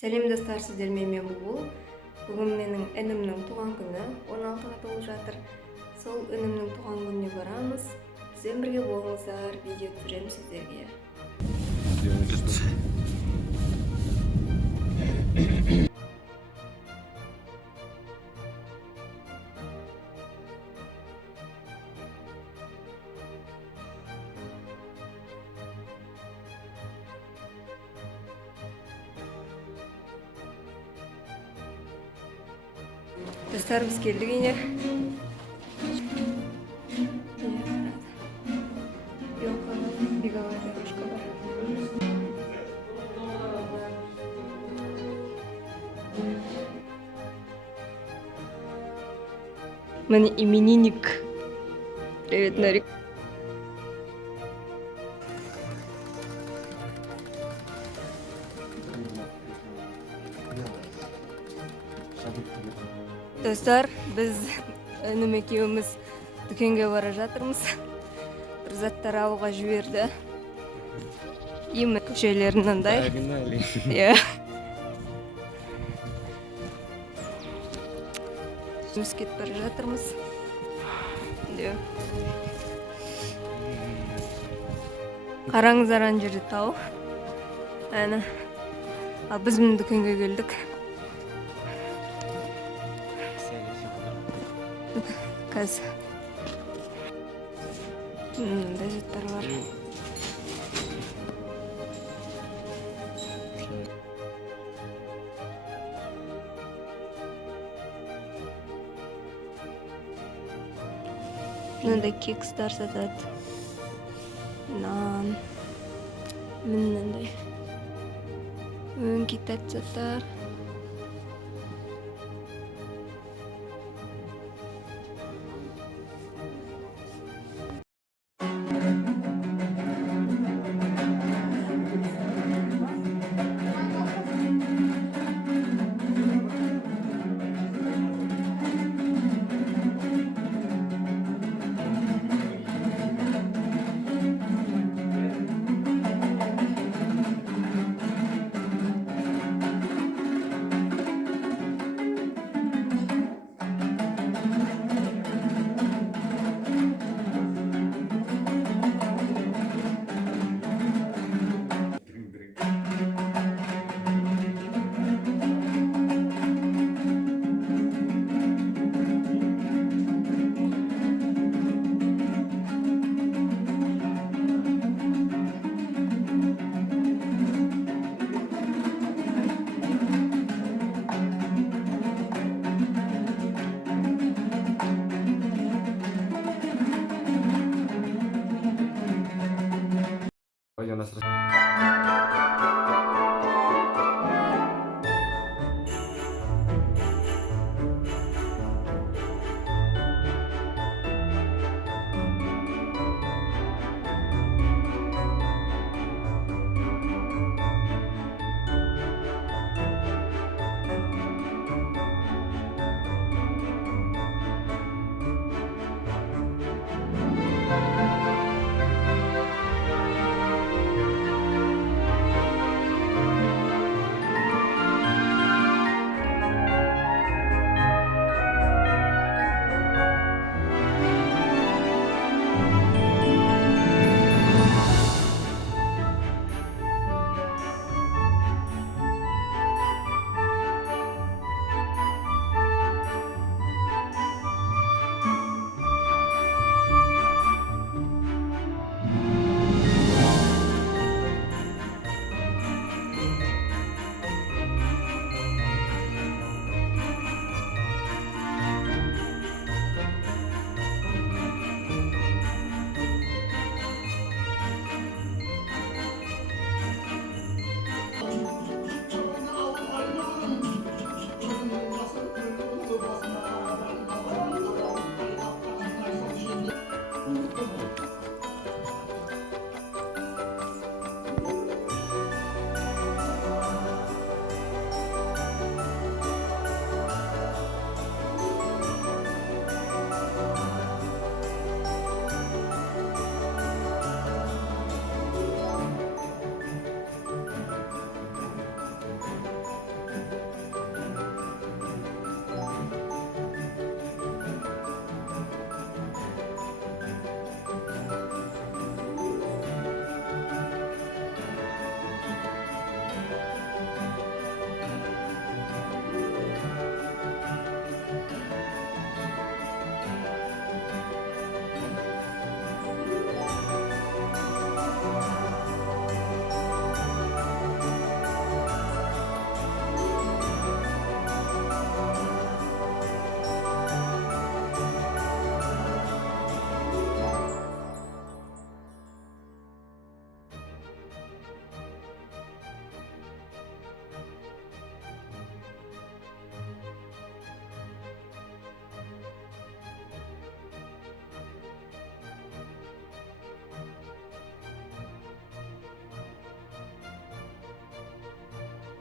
Сәлем достар, сіздермен мен Бұлбұл. Бүгін менің інімнің туған күні 16-ға толып жатыр. Сол інімнің туған күніне барамыз. Бізбен бірге болыңыздар, видео түсіремін сіздерге. Достар, біз келдік үйіне. Беговая дорожка бар. Міне именинник. Привет, Нарик. Достар, біз інім екеуміз дүкенге бара жатырмыз. Бір заттар алуға жіберді. Емі көшелері мынандай. Иә. Біз кетіп бара жатырмыз. Қараңыздар, ана жерде тау. Әні. Ал біз міне дүкенге келдік. Қазір мынандай заттар бар. Мынандай кекстар сатады. Нан. Мынандай өңкей тәтті заттар.